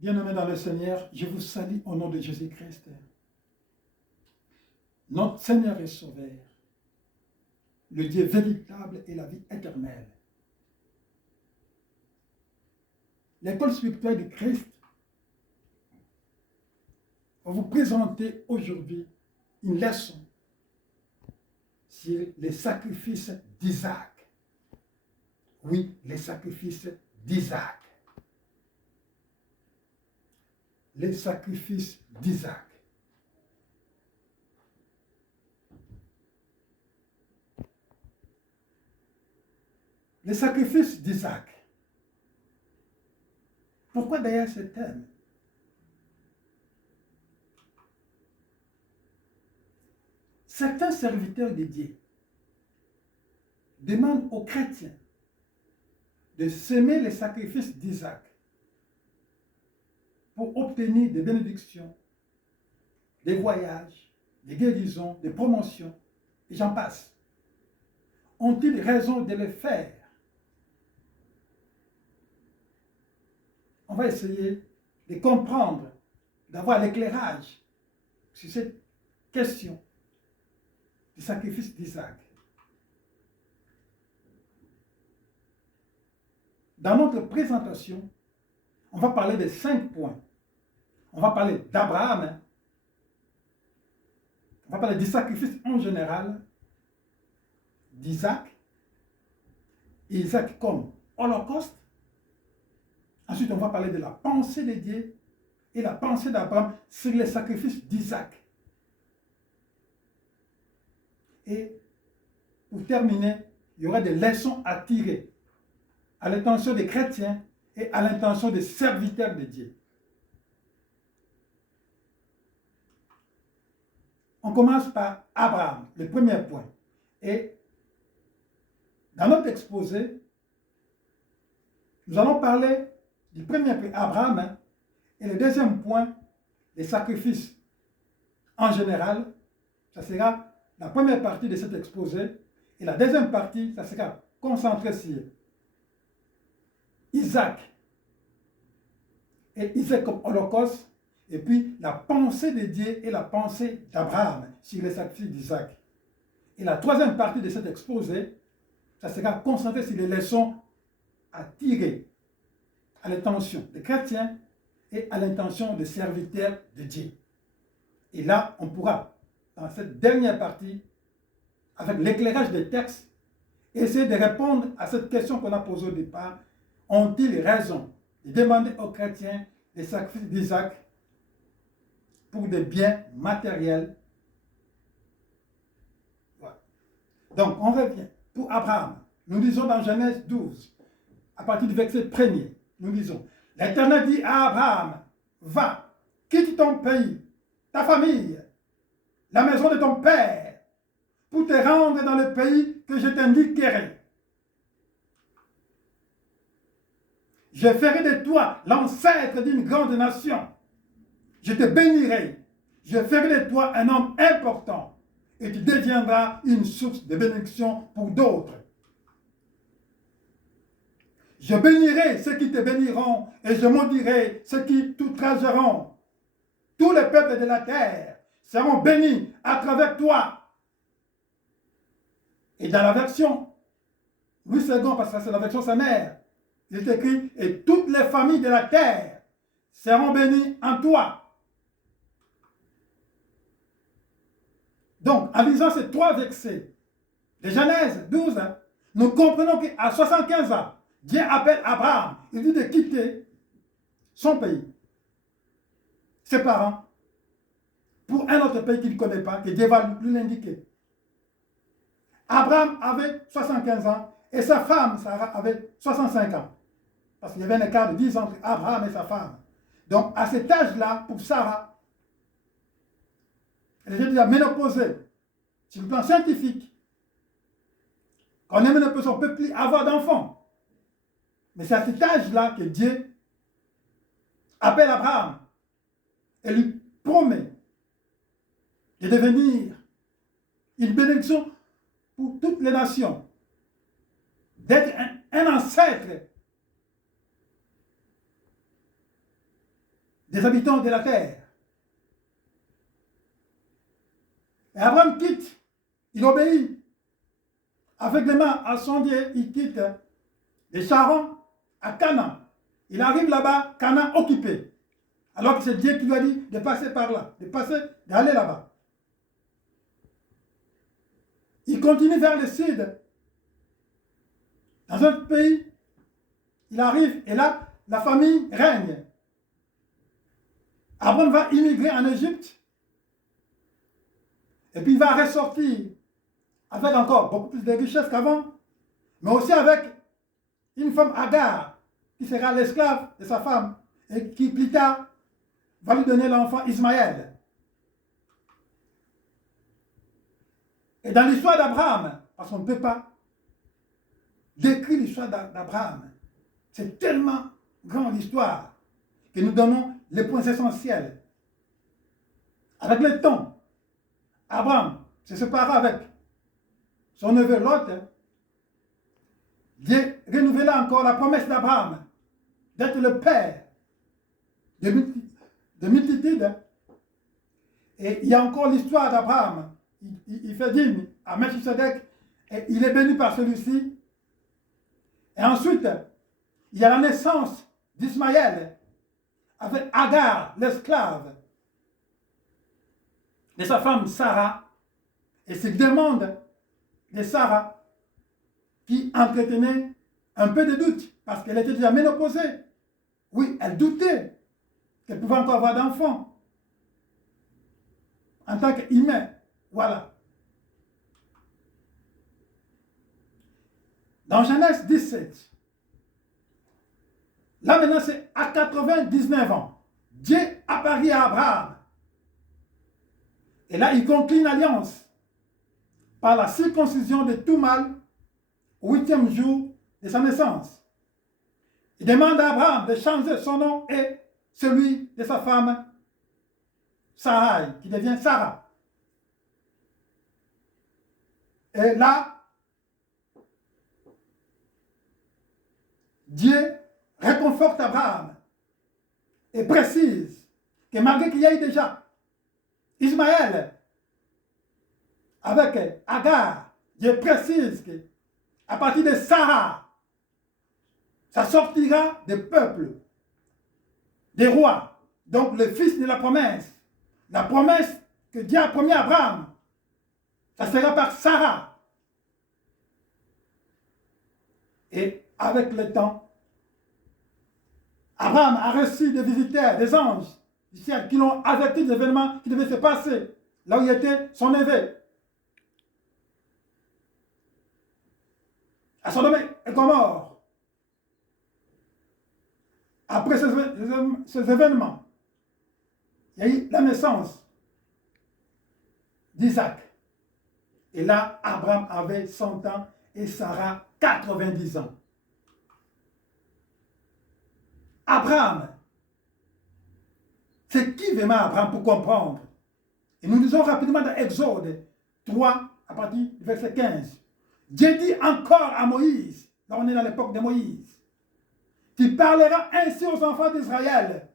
Bien-aimés dans le Seigneur, je vous salue au nom de Jésus-Christ, notre Seigneur et Sauveur, le Dieu véritable et la vie éternelle. L'école spirituelle de Christ va vous présenter aujourd'hui une leçon sur les sacrifices d'Isaac. Oui, les sacrifices d'Isaac. Les sacrifices d'Isaac. Les sacrifices d'Isaac. Pourquoi d'ailleurs ce thème? Certains serviteurs de Dieu demandent aux chrétiens de semer les sacrifices d'Isaac pour obtenir des bénédictions, des voyages, des guérisons, des promotions, et j'en passe. Ont-ils raison de le faire? On va essayer de comprendre, d'avoir l'éclairage sur cette question du sacrifice d'Isaac. Dans notre présentation, on va parler de 5 points. On va parler d'Abraham, on va parler du sacrifice en général, d'Isaac, Isaac comme holocauste. Ensuite, on va parler de la pensée de Dieu et la pensée d'Abraham sur les sacrifices d'Isaac. Et pour terminer, il y aura des leçons à tirer à l'intention des chrétiens et à l'intention des serviteurs de Dieu. On commence par Abraham, le premier point. Et dans notre exposé, nous allons parler du premier point, Abraham, et le deuxième point, les sacrifices en général. Ça sera la première partie de cet exposé. Et la deuxième partie, ça sera concentré sur Isaac et Isaac comme holocauste, et puis la pensée de Dieu et la pensée d'Abraham sur les sacrifices d'Isaac. Et la troisième partie de cet exposé, ça sera concentré sur les leçons à tirer à l'intention des chrétiens et à l'intention des serviteurs de Dieu. Et là, on pourra, dans cette dernière partie, avec l'éclairage des textes, essayer de répondre à cette question qu'on a posée au départ. Ont-ils raison de demander aux chrétiens les sacrifices d'Isaac pour des biens matériels? Voilà. Donc, on revient. Pour Abraham, nous lisons dans Genèse 12, à partir du verset 1er, nous lisons, l'Éternel dit à Abraham, va, quitte ton pays, ta famille, la maison de ton père, pour te rendre dans le pays que je t'indiquerai. Je ferai de toi l'ancêtre d'une grande nation. Je te bénirai. Je ferai de toi un homme important. Et tu deviendras une source de bénédiction pour d'autres. Je bénirai ceux qui te béniront et je maudirai ceux qui t'outrageront. Tous les peuples de la terre seront bénis à travers toi. Et dans la version Louis II, parce que c'est la version sa mère, il est écrit, et toutes les familles de la terre seront bénies en toi. Donc, en lisant ces 3 versets de Genèse 12, nous comprenons qu'à 75 ans, Dieu appelle Abraham, il dit de quitter son pays, ses parents, pour un autre pays qu'il ne connaît pas, que Dieu va lui l'indiquer. Abraham avait 75 ans et sa femme, Sarah, avait 65 ans. Parce qu'il y avait un écart de 10 ans entre Abraham et sa femme. Donc, à cet âge-là, pour Sarah, elle était déjà ménopausée. Sur le plan scientifique, quand on est ménopausé, on ne peut plus avoir d'enfants. Mais c'est à cet âge-là que Dieu appelle Abraham et lui promet de devenir une bénédiction pour toutes les nations, d'être un ancêtre des habitants de la terre. Et Abraham quitte, il obéit aveuglément à son Dieu, il quitte les Charons à Canaan. Il arrive là-bas, Canaan occupé. Alors que c'est Dieu qui lui a dit de passer par là, d'aller là-bas. Il continue vers le sud. Dans un pays, il arrive et là, la famille règne. Abraham va immigrer en Égypte. Et puis il va ressortir avec encore beaucoup plus de richesses qu'avant, mais aussi avec une femme Agar, qui sera l'esclave de sa femme, et qui plus tard va lui donner l'enfant Ismaël. Et dans l'histoire d'Abraham, parce qu'on ne peut pas décrire l'histoire d'Abraham, c'est tellement grande l'histoire que nous donnons les points essentiels. Avec le temps, Abraham se sépara avec son neveu Lot. Dieu renouvela encore la promesse d'Abraham d'être le père de multitudes. Et il y a encore l'histoire d'Abraham. Il fait dîme à Melchisedec et il est béni par celui-ci. Et ensuite, il y a la naissance d'Ismaël avec Agar, l'esclave de sa femme Sarah. Et c'est demande de Sarah qui entretenait un peu de doute parce qu'elle était déjà ménopausée. Oui, elle doutait qu'elle pouvait encore avoir d'enfants en tant qu'humain. Voilà. Dans Genèse 17, là maintenant c'est à 99 ans, Dieu apparaît à Abraham. Et là il conclut une alliance par la circoncision de tout mâle au 8e jour de sa naissance. Il demande à Abraham de changer son nom et celui de sa femme Sarai, qui devient Sarah. Et là, Dieu réconforte Abraham et précise que malgré qu'il y ait déjà Ismaël avec Agar, Dieu précise qu'à partir de Sarah, ça sortira des peuples, des rois, donc le fils de la promesse. La promesse que Dieu a promis à Abraham, ça sera par Sarah. Et avec le temps, Abraham a reçu des visiteurs, des anges du ciel qui l'ont averti des événements qui devaient se passer là où il était son neveu. À Sodome et Gomorrhe. Après ces événements, il y a eu la naissance d'Isaac. Et là, Abraham avait 100 ans et Sarah 90 ans. Abraham, c'est qui vraiment Abraham pour comprendre? Et nous lisons rapidement dans Exode 3, à partir du verset 15. Dieu dit encore à Moïse, là on est dans l'époque de Moïse, tu parleras ainsi aux enfants d'Israël.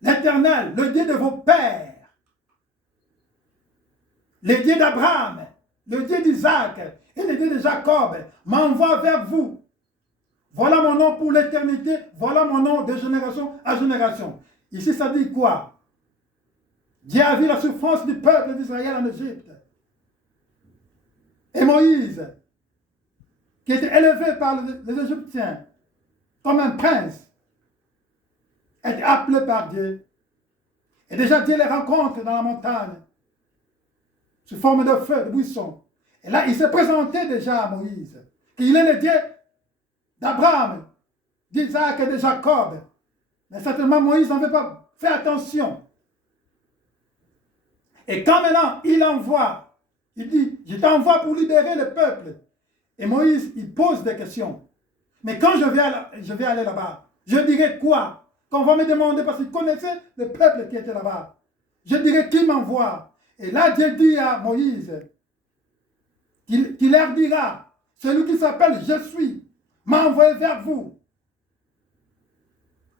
L'Éternel, le Dieu de vos pères, le Dieu d'Abraham, le Dieu d'Isaac et le Dieu de Jacob, m'envoie vers vous. Voilà mon nom pour l'éternité, voilà mon nom de génération à génération. Ici, ça dit quoi? Dieu a vu la souffrance du peuple d'Israël en Égypte. Et Moïse, qui était élevé par les Égyptiens comme un prince, était appelé par Dieu. Et déjà Dieu les rencontre dans la montagne, sous forme de feu, de buisson. Et là, il s'est présenté déjà à Moïse, qu'il est le Dieu d'Abraham, d'Isaac et de Jacob. Mais certainement, Moïse n'avait pas fait attention. Et quand maintenant, il envoie, il dit, je t'envoie pour libérer le peuple. Et Moïse, il pose des questions. Mais quand je vais aller là-bas, je dirai quoi? Qu'on va me demander, parce qu'il connaissait le peuple qui était là-bas. Je dirai qui m'envoie. Et là, Dieu dit à Moïse, qu'il leur dira, celui qui s'appelle Je suis, m'a envoyé vers vous.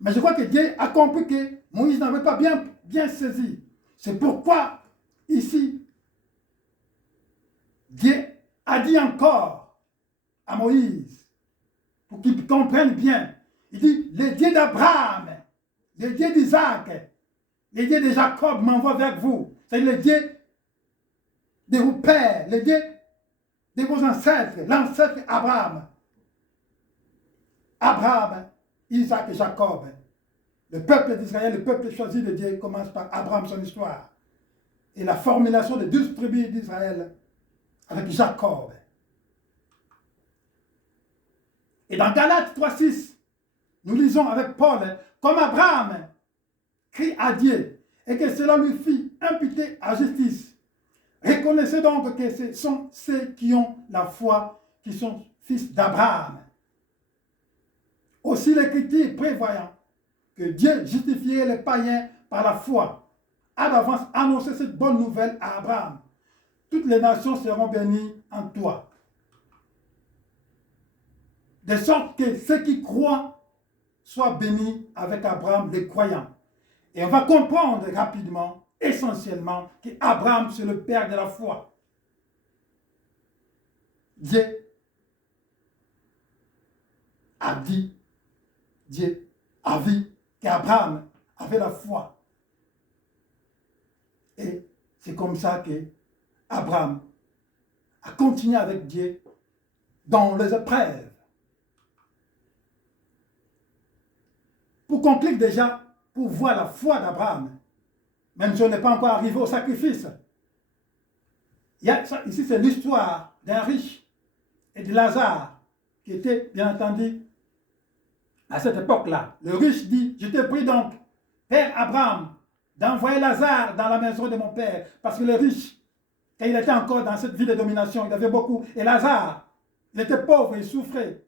Mais je crois que Dieu a compris que Moïse n'avait pas bien saisi. C'est pourquoi, ici, Dieu a dit encore à Moïse, pour qu'il comprenne bien, il dit, le Dieu d'Abraham, le Dieu d'Isaac, le Dieu de Jacob m'envoie vers vous. C'est le Dieu de vos pères, le Dieu de vos ancêtres, l'ancêtre Abraham. Abraham, Isaac et Jacob. Le peuple d'Israël, le peuple choisi de Dieu, commence par Abraham, son histoire. Et la formulation des 12 tribus d'Israël avec Jacob. Et dans Galates 3,6, nous lisons avec Paul, comme Abraham crie à Dieu et que cela lui fit imputer à justice. Reconnaissez donc que ce sont ceux qui ont la foi qui sont fils d'Abraham. Aussi l'Écriture prévoyant que Dieu justifiait les païens par la foi, a d'avance annoncé cette bonne nouvelle à Abraham. Toutes les nations seront bénies en toi. De sorte que ceux qui croient soient bénis avec Abraham, les croyants. Et on va comprendre rapidement, essentiellement, qu'Abraham, c'est le père de la foi. Dieu a dit, Dieu a vu qu'Abraham avait la foi. Et c'est comme ça que Abraham a continué avec Dieu dans les épreuves. Pour conclure déjà, pour voir la foi d'Abraham, même si on n'est pas encore arrivé au sacrifice. Ici, c'est l'histoire d'un riche et de Lazare, qui était, bien entendu, à cette époque-là. Le riche dit, je te prie donc, Père Abraham, d'envoyer Lazare dans la maison de mon père, parce que le riche, quand il était encore dans cette vie de domination, il avait beaucoup, et Lazare, il était pauvre, il souffrait.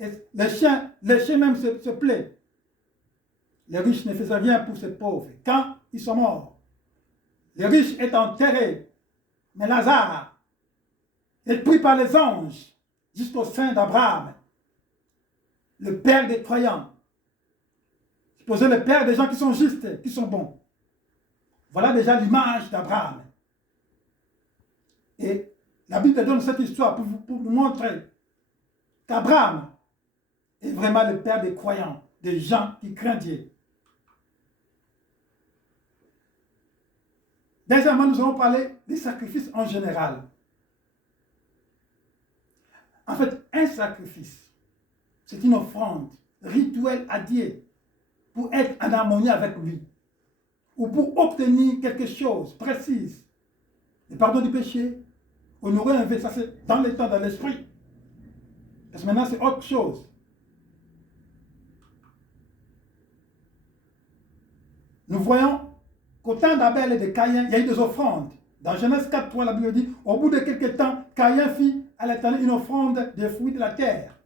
Et les chiens même se plaient. Les riches ne faisaient rien pour ces pauvres. Quand ils sont morts, le riche est enterré, mais Lazare est pris par les anges jusqu'au sein d'Abraham, le père des croyants. Supposez le père des gens qui sont justes, qui sont bons. Voilà déjà l'image d'Abraham. Et la Bible donne cette histoire pour nous montrer qu'Abraham est vraiment le père des croyants, des gens qui craignent Dieu. Deuxièmement, nous allons parler des sacrifices en général. En fait, un sacrifice, c'est une offrande rituelle à Dieu pour être en harmonie avec lui ou pour obtenir quelque chose précis. Le pardon du péché, honorer un vœu, ça c'est dans l'état de l'esprit. Parce que maintenant, c'est autre chose. Nous voyons qu'au temps d'Abel et de Caïn, il y a eu des offrandes. Dans Genèse 4,3, la Bible dit, au bout de quelques temps, Caïn fit à l'Éternel une offrande des fruits de la terre.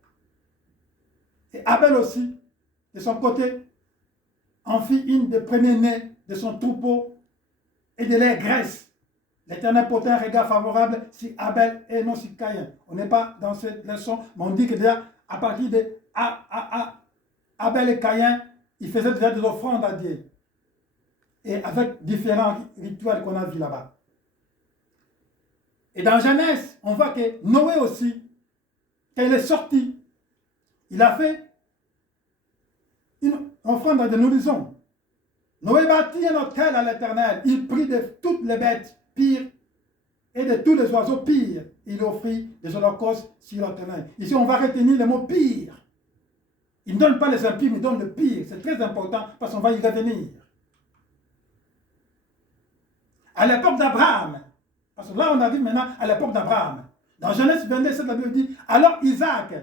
Et Abel aussi, de son côté, en fit une des premiers-nés de son troupeau et de leur graisse. L'Éternel portait un regard favorable sur Abel et non sur Caïn. On n'est pas dans cette leçon, mais on dit que déjà, à partir de Abel et Caïn, ils faisaient déjà des offrandes à Dieu. Et avec différents rituels qu'on a vus là-bas. Et dans Genèse, on voit que Noé aussi, quand il est sorti, il a fait une offrande de nourrisson. Noé bâtit un autel à l'Éternel. Il prit de toutes les bêtes pires et de tous les oiseaux pires. Il offrit des holocaustes sur l'Éternel. Ici, on va retenir le mot pire. Il ne donne pas les impies, mais il donne le pire. C'est très important parce qu'on va y revenir. À l'époque d'Abraham, parce que là on arrive maintenant à l'époque d'Abraham. Dans Genèse 22, la Bible dit, alors Isaac,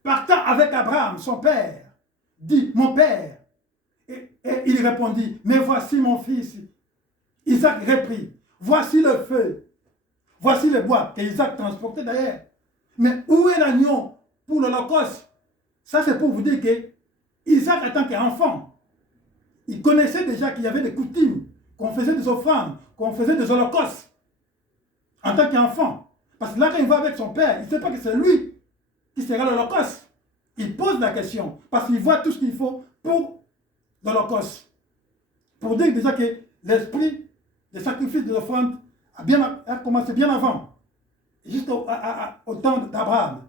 partant avec Abraham, son père, dit, mon père. Et il répondit, mais voici mon fils. Isaac reprit, voici le feu, voici le bois, que Isaac transportait d'ailleurs. Mais où est l'agneau pour l'Holocauste? Ça c'est pour vous dire que Isaac, en tant qu'enfant, il connaissait déjà qu'il y avait des coutumes, qu'on faisait des offrandes, qu'on faisait des holocaustes en tant qu'enfant. Parce que là, quand il va avec son père, il ne sait pas que c'est lui qui sera l'holocauste. Il pose la question parce qu'il voit tout ce qu'il faut pour l'Holocauste. Pour dire déjà que l'esprit des sacrifices de l'offrande a commencé bien avant, jusqu'au temps d'Abraham.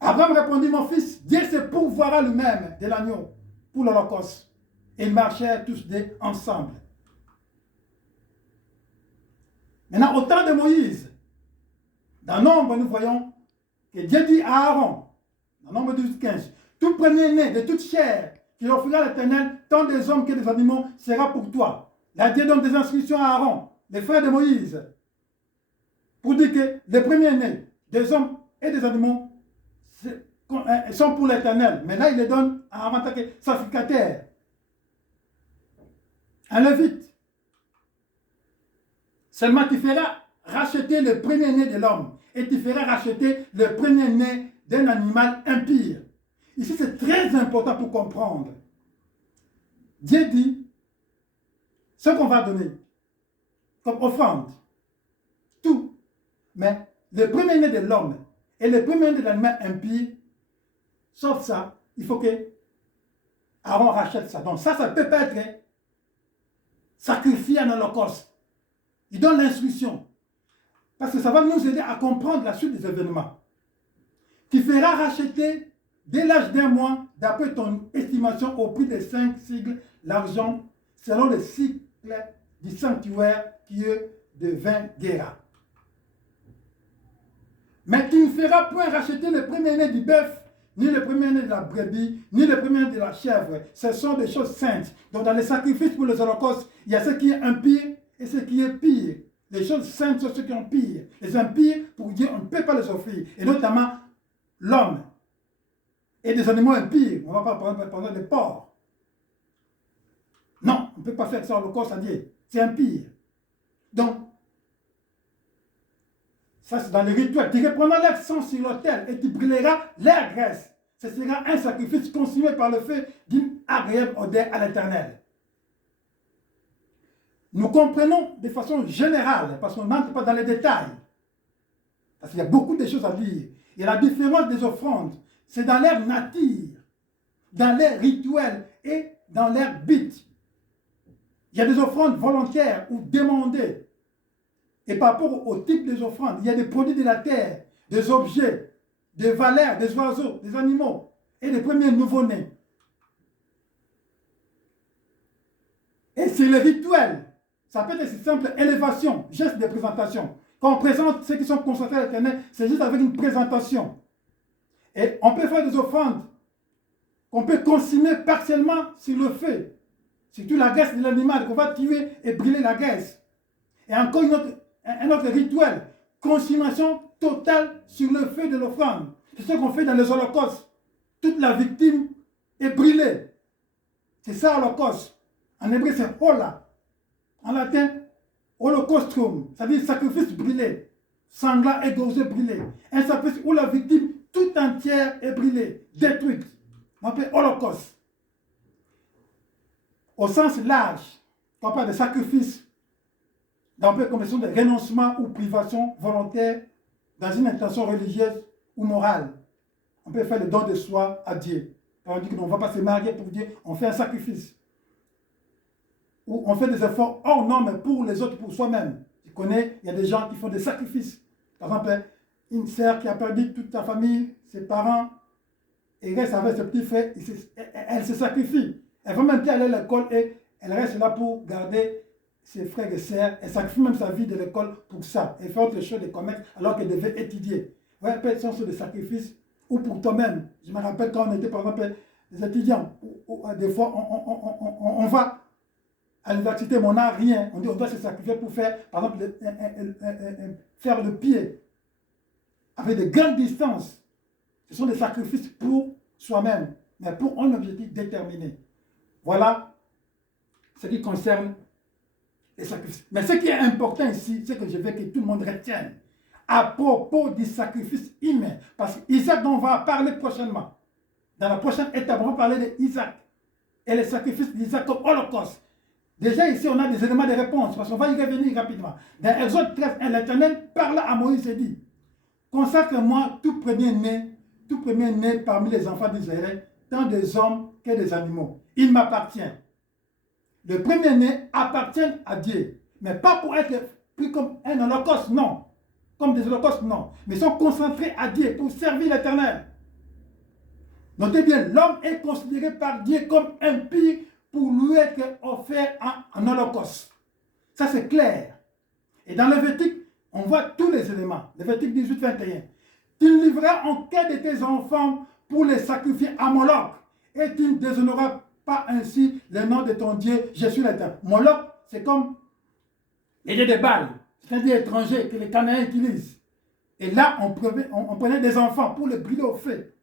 Abraham répondit, mon fils, Dieu se pourvoira lui-même de l'agneau pour l'Holocauste. Et ils marchèrent tous deux ensemble. Maintenant, au temps de Moïse, dans Nombre, nous voyons que Dieu dit à Aaron, dans Nombre 12, 15, tout premier-né de toute chair qui offrira à l'Éternel, tant des hommes que des animaux, sera pour toi. Là, Dieu donne des instructions à Aaron, les frères de Moïse, pour dire que les premiers-nés des hommes et des animaux sont pour l'Éternel. Mais là, il les donne à Aaron en tant que sacrificateur. Un Lévite. Seulement, tu feras racheter le premier-né de l'homme et tu feras racheter le premier-né d'un animal impur. Ici, c'est très important pour comprendre. Dieu dit ce qu'on va donner comme offrande, tout. Mais le premier-né de l'homme et le premier-né de l'animal impur, sauf ça, il faut que Aaron rachète ça. Donc ça peut pas être sacrifié en holocauste. Il donne l'instruction. Parce que ça va nous aider à comprendre la suite des événements. Tu feras racheter dès l'âge d'un mois, d'après ton estimation, au prix de 5 sigles, l'argent, selon le cycle du sanctuaire qui est de 20 guéras. Mais tu ne feras point racheter le premier-né du bœuf, ni le premier-né de la brebis, ni le premier-né de la chèvre. Ce sont des choses saintes. Donc dans les sacrifices pour les holocaustes, il y a ce qui est impur et ce qui est pire. Les choses saintes sont ceux qui ont pire. Les impurs, pour Dieu, on ne peut pas les offrir. Et notamment l'homme. Et des animaux impurs. On ne va pas prendre des porcs. Non, on ne peut pas faire ça au holocauste à Dieu. C'est impur. Donc, ça c'est dans le rituel. Tu reprendras leur sang sur l'autel et tu brûleras leur graisse. Ce sera un sacrifice consumé par le feu d'une agréable odeur à l'Éternel. Nous comprenons de façon générale, parce qu'on n'entre pas dans les détails. Parce qu'il y a beaucoup de choses à dire. Et la différence des offrandes, c'est dans leur nature, dans leur rituel et dans leur but. Il y a des offrandes volontaires ou demandées. Et par rapport au type des offrandes, il y a des produits de la terre, des objets, des valeurs, des oiseaux, des animaux et des premiers nouveau-nés. Et c'est le rituel. Ça peut être si simple, élévation, geste de présentation. Quand on présente ceux qui sont consacrés à l'Éternel, c'est juste avec une présentation. Et on peut faire des offrandes qu'on peut consumer partiellement sur le feu. Surtout la graisse de l'animal, qu'on va tuer et brûler la graisse. Et encore un autre rituel, consommation totale sur le feu de l'offrande. C'est ce qu'on fait dans les holocaustes. Toute la victime est brûlée. C'est ça l'holocauste. En hébreu, c'est hola. En latin, holocaustrum, ça veut dire sacrifice brûlé, sanglant, égorgé, brûlé. Un sacrifice où la victime tout entière est brûlée, détruite. On appelle holocauste. Au sens large, quand on parle de sacrifice, on peut comme de renoncement ou privation volontaire dans une intention religieuse ou morale. On peut faire le don de soi à Dieu. On dit qu'on ne va pas se marier pour Dieu, on fait un sacrifice. Ou on fait des efforts hors normes pour les autres, pour soi-même. Tu connais, il y a des gens qui font des sacrifices. Par exemple, une sœur qui a perdu toute sa famille, ses parents, et reste avec ses petits frères, elle se sacrifie. Elle va même plus aller à l'école et elle reste là pour garder ses frères et sœurs. Elle sacrifie même sa vie de l'école pour ça. Elle fait autre chose de commerce alors qu'elle devait étudier. Ouais, peut-être sont des sacrifices. Ou pour toi-même. Je me rappelle quand on était par exemple des étudiants, où des fois on va à l'université, mais on n'a rien. On dit on doit se sacrifier pour faire, par exemple, faire le pied avec de grandes distances. Ce sont des sacrifices pour soi-même, mais pour un objectif déterminé. Voilà ce qui concerne les sacrifices. Mais ce qui est important ici, c'est que je veux que tout le monde retienne à propos du sacrifice humain. Parce qu'Isaac, dont on va parler prochainement, dans la prochaine étape, on va parler d'Isaac et les sacrifices d'Isaac comme holocauste. Déjà ici, on a des éléments de réponse, parce qu'on va y revenir rapidement. Dans Exode 13, l'Éternel parla à Moïse et dit, consacre-moi tout premier-né parmi les enfants d'Israël, tant des hommes que des animaux. Il m'appartient. Le premier-né appartient à Dieu, mais pas pour être pris comme un holocauste, non. Comme des holocaustes, non. Mais ils sont concentrés à Dieu pour servir l'Éternel. Notez bien, l'homme est considéré par Dieu comme impie pour lui être offert en holocauste. Ça, c'est clair. Et dans Lévitique, on voit tous les éléments. Lévitique 18, 21. Tu ne livreras aucun de tes enfants pour les sacrifier à Moloch, et tu ne déshonoreras pas ainsi le nom de ton Dieu, je suis l'Éternel. Moloch, c'est comme les dieux de Baal, c'est un dieu étranger que les Cananéens utilisent. Et là, on prenait des enfants pour les brûler au feu.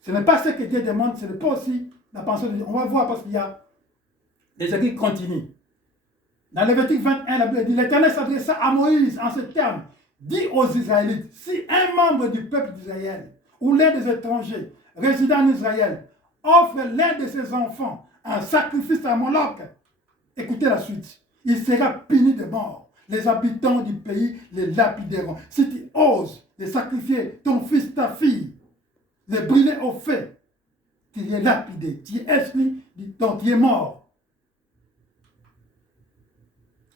Ce n'est pas ce que Dieu demande, ce n'est pas aussi la pensée de Dieu. On va voir parce qu'il y a des écrits qui continuent. Dans Lévitique 21, la Bible dit, l'Éternel s'adressa à Moïse en ces termes. Dis aux Israélites, si un membre du peuple d'Israël ou l'un des étrangers résidant en Israël offre l'un de ses enfants un sacrifice à Moloch, écoutez la suite, il sera puni de mort. Les habitants du pays les lapideront. Si tu oses de sacrifier ton fils, ta fille, les brûler au feu, tu es lapidé, tu es exclu, donc tu es mort.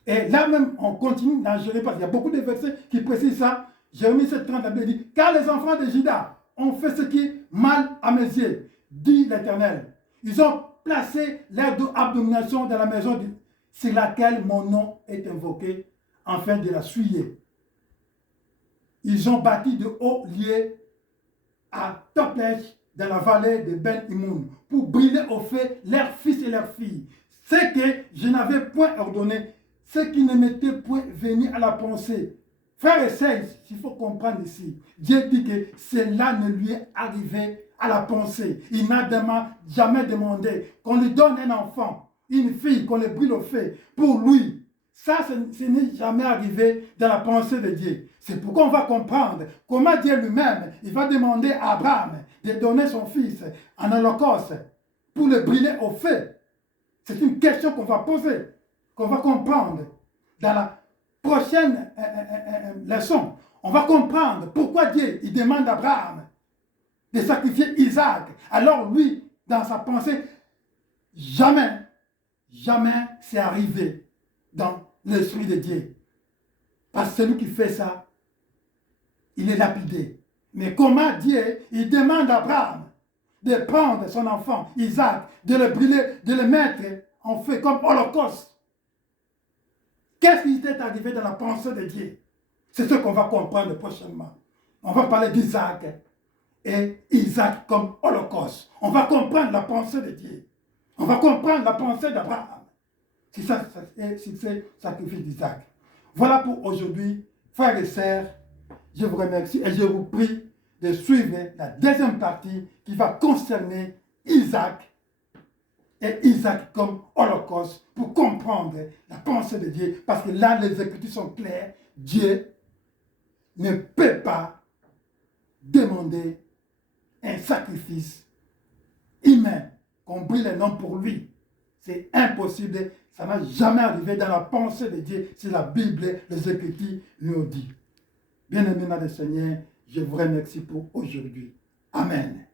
Et là même, on continue dans Jérémie, parce qu'il y a beaucoup de versets qui précisent ça. Jérémie 7:30, la Bible dit, car les enfants de Juda ont fait ce qui est mal à mes yeux, dit l'Éternel. Ils ont placé leur abomination dans la maison sur laquelle mon nom est invoqué, afin de la souiller. Ils ont bâti de hauts lieux à Topech, dans la vallée de Ben Imoun, pour brûler au feu leurs fils et leurs filles. Ce que je n'avais point ordonné, ce qui ne m'était point venu à la pensée. Frères et sœurs, il faut comprendre ici, Dieu dit que cela ne lui est arrivé à la pensée. Il n'a jamais demandé qu'on lui donne un enfant, une fille, qu'on le brûle au feu. Pour lui, ça, ce n'est jamais arrivé dans la pensée de Dieu. C'est pourquoi on va comprendre comment Dieu lui-même, il va demander à Abraham de donner son fils en holocauste pour le brûler au feu. C'est une question qu'on va poser, qu'on va comprendre dans la prochaine leçon. On va comprendre pourquoi Dieu, il demande à Abraham de sacrifier Isaac. Alors lui, dans sa pensée, jamais c'est arrivé dans l'esprit de Dieu. Parce que celui qui fait ça, il est lapidé. Mais comment Dieu, il demande à Abraham de prendre son enfant, Isaac, de le brûler, de le mettre en feu comme holocauste. Qu'est-ce qui est arrivé dans la pensée de Dieu? C'est ce qu'on va comprendre prochainement. On va parler d'Isaac et Isaac comme holocauste. On va comprendre la pensée de Dieu. On va comprendre la pensée d'Abraham. C'est ça, c'est ce sacrifice d'Isaac. Voilà pour aujourd'hui, frères et sœurs. Je vous remercie et je vous prie de suivre la deuxième partie qui va concerner Isaac et Isaac comme holocauste pour comprendre la pensée de Dieu. Parce que là, les Écritures sont claires. Dieu ne peut pas demander un sacrifice humain qu'on brûle un homme pour lui. C'est impossible. Ça n'a jamais arrivé dans la pensée de Dieu. C'est la Bible, les Écritures nous dit. Bien-aimés dans le Seigneur, je vous remercie pour aujourd'hui. Amen.